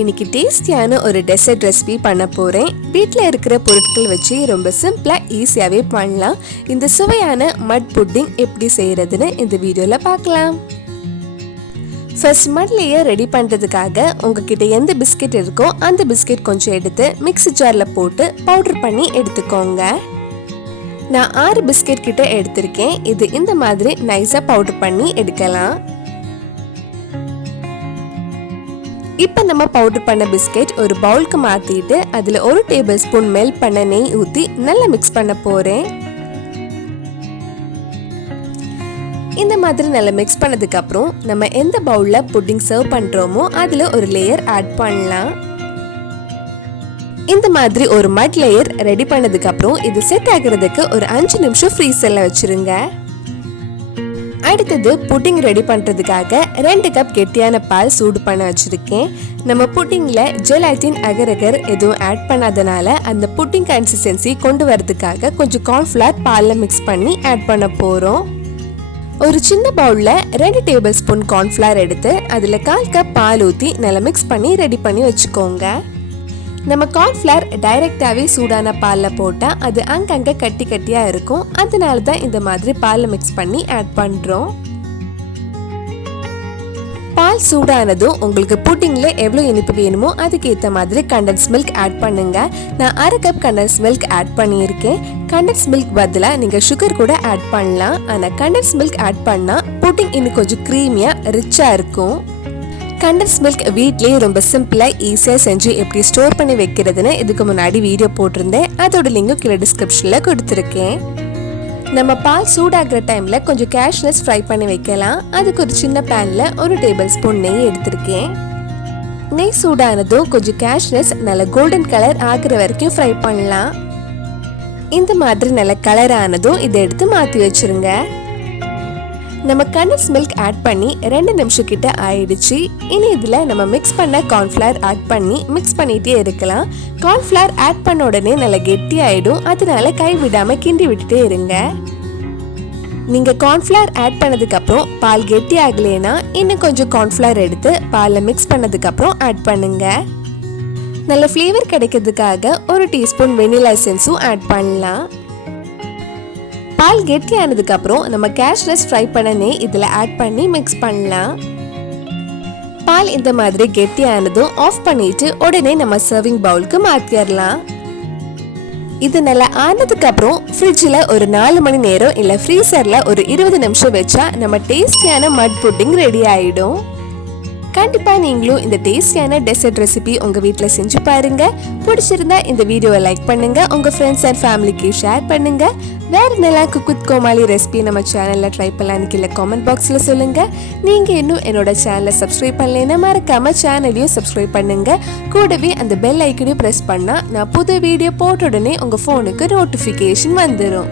இன்னைக்கு டேஸ்டியான ஒரு டெசர்ட் ரெசிபி பண்ண போறேன். வீட்டில் இருக்கிற பொருட்கள் வச்சு ரொம்ப சிம்பிளா ஈஸியாவே பண்ணலாம். இந்த சுவையான மட் புட்டிங் எப்படி செய்யறதுன்னு இந்த வீடியோல பார்க்கலாம். ஃபர்ஸ்ட் மட் லேயர் ரெடி பண்றதுக்காக உங்ககிட்ட எந்த பிஸ்கெட் இருக்கோ அந்த பிஸ்கெட் கொஞ்சம் எடுத்து மிக்ஸி ஜார்ல போட்டு பவுடர் பண்ணி எடுத்துக்கோங்க. நான் 6 பிஸ்கெட் கிட்ட எடுத்திருக்கேன். இது இந்த மாதிரி நைஸா பவுடர் பண்ணி எடுக்கலாம். இப்போ நம்ம பவுடர் பண்ண பிஸ்கெட் ஒரு பவுலுக்கு மாத்திட்டு அதுல 1 டேபிள் ஸ்பூன் மெல்ட் பண்ண நெய் ஊத்தி நல்லா மிக்ஸ் பண்ண போறேன். இந்த மாதிரி நல்லா மிக்ஸ் பண்ணதுக்கு அப்புறம் நம்ம எந்த பவுல்ல புட்டிங் சர்வ் பண்றோமோ அதுல ஒரு லேயர் ஆட் பண்ணலாம். இந்த மாதிரி ஒரு மட் லேயர் ரெடி பண்ணதுக்கு அப்புறம் இது செட் ஆகிறதுக்கு ஒரு 5 நிமிஷம் ஃப்ரீசர்ல வச்சிருங்க. அடுத்தது புட்டிங் ரெடி பண்றதுக்காக 2 கப் கெட்டியான பால் சூடு பண்ண வச்சிருக்கேன். நம்ம புட்டிங்ல ஜெலாட்டின் அகர் எதுவும் ஆட் பண்ணாதனால அந்த புட்டிங் கன்சிஸ்டன்சி கொண்டு வரதுக்காக கொஞ்சம் கார்ன்ஃப்ளவர் பால்ல மிக்ஸ் பண்ணி ஆட் பண்ண போறோம். ஒரு சின்ன பவுல்ல 2 டேபிள் ஸ்பூன் கார்ன்ஃப்ளவர் எடுத்து அதுல 1/4 கப் பால் ஊத்தி நல்லா மிக்ஸ் பண்ணி ரெடி பண்ணி வச்சுக்கோங்க. நம்ம கார்ன்ஃப்ளவர் டைரக்டாவே சூடான பால்ல போட்டா அது அங்கங்க கட்டி கட்டியா இருக்கும். அதனால தான் இந்த மாதிரி பால்ல மிக்ஸ் பண்ணி ஆட் பண்றோம். பால் சூடானதும் உங்களுக்கு புட்டிங்ல எவ்வளவு இனிப்பு வேணுமோ அதுக்கு ஏத்த மாதிரி கண்டென்ஸ் மில்க் ஆட் பண்ணுங்க. நான் 1/2 கப் கண்டென்ஸ் மில்க் ஆட் பண்ணியிருக்கேன். கண்டென்ஸ் மில்க் பதிலா நீங்க சுகர் கூட ஆட் பண்ணலாம். ஆனா கண்டென்ஸ் மில்க் ஆட் பண்ணா புட்டிங் இன்னும் கொஞ்சம் கிரீமியா ரிச்சா இருக்கும். கண்டென்ஸ் மில்க் வீட்லயே ரொம்ப சிம்பிளா ஈஸியா செஞ்சு எப்படி ஸ்டோர் பண்ணி வைக்கிறதுன்னு இதுக்கு முன்னாடி வீடியோ போட்டிருந்தேன். அதோட லிங்க் கீழே டிஸ்கிரிப்ஷன்ல கொடுத்துருக்கேன். நம்ம பால் சூடாகிற டைம்ல கொஞ்சம் கேஷ்யூஸ் ஃப்ரை பண்ணி வைக்கலாம். அதுக்கு ஒரு சின்ன பேன்ல 1 டேபிள் ஸ்பூன் நெய் எடுத்திருக்கேன். நெய் சூடானதும் கொஞ்சம் கேஷ்யூஸ் நல்ல கோல்டன் கலர் ஆகுற வரைக்கும் ஃப்ரை பண்ணலாம். இந்த மாதிரி நல்ல கலர் ஆனதும் இதை எடுத்து மாத்தி வச்சிருங்க. நம்ம கண்டென்ஸ் மில்க் ஆட் பண்ணி 2 நிமிஷம் கிட்ட ஆயிடுச்சு. இனி இதுல நம்ம மிக்ஸ் பண்ண கார்ன்ஃப்ளவர் ஆட் பண்ணி மிக்ஸ் பண்ணிட்டே இருக்கலாம். கார்ன்ஃப்ளவர் ஆட் பண்ண உடனே நல்லா கெட்டி ஆயிடும். அதனால கை விடாம கிண்டி விட்டுட்டே இருங்க. நீங்க கார்ன்ஃப்ளவர் ஆட் பண்ணதுக்கு அப்புறம் பால் கெட்டி ஆகலைன்னா இன்னும் கொஞ்சம் கார்ன்ஃப்ளவர் எடுத்து பால்ல மிக்ஸ் பண்ணதுக்கு அப்புறம் ஆட் பண்ணுங்க. நல்ல ஃப்ளேவர் கிடைக்கிறதுக்காக 1 டீஸ்பூன் வெனிலா எசன்ஸும் ஆட் பண்ணலாம். பால் கெட்டி ஆனதுக்கு அப்புறம் நம்ம கேஷ்யூஸ் ஃப்ரை பண்ண நெய் இதுல ஆட் பண்ணி மிக்ஸ் பண்ணலாம். பால் இந்த மாதிரி கெட்டி ஆனதும் ஆஃப் பண்ணிட்டு உடனே நம்ம சர்விங் பவுலுக்கு மாத்திரலாம். இது நல்லா ஆனதுக்கு அப்புறம் ஃப்ரிட்ஜ்ல ஒரு 4 மணி நேரம் இல்ல ஃப்ரீசர்ல ஒரு 20 நிமிஷம் வச்சா நம்ம டேஸ்டியான மட் புட்டிங் ரெடி ஆயிடும். கண்டிப்பா நீங்களும் இந்த டேஸ்டியான டெசர்ட் ரெசிபி உங்க வீட்ல செஞ்சு பாருங்க. பிடிச்சிருந்தா இந்த வீடியோவை லைக் பண்ணுங்க, உங்க ஃப்ரெண்ட்ஸ் அண்ட் ஃபேமிலிக்கு ஷேர் பண்ணுங்க. வேற நல்லா குக் வித் கோமாளி ரெசிபி நம்ம சேனல்ல ட்ரை பண்ணலான்னு கீழே கமெண்ட் பாக்ஸ்ல சொல்லுங்க. நீங்க இன்னும் என்னோட சேனலை சப்ஸ்கிரைப் பண்ணலைன்னா மறக்காம சேனலையும் சப்ஸ்கிரைப் பண்ணுங்க. கூடவே அந்த பெல் ஐக்கனையும் பிரஸ் பண்ணா நான் புது வீடியோ போட்ட உடனே உங்க போனுக்கு நோட்டிபிகேஷன் வந்துடும்.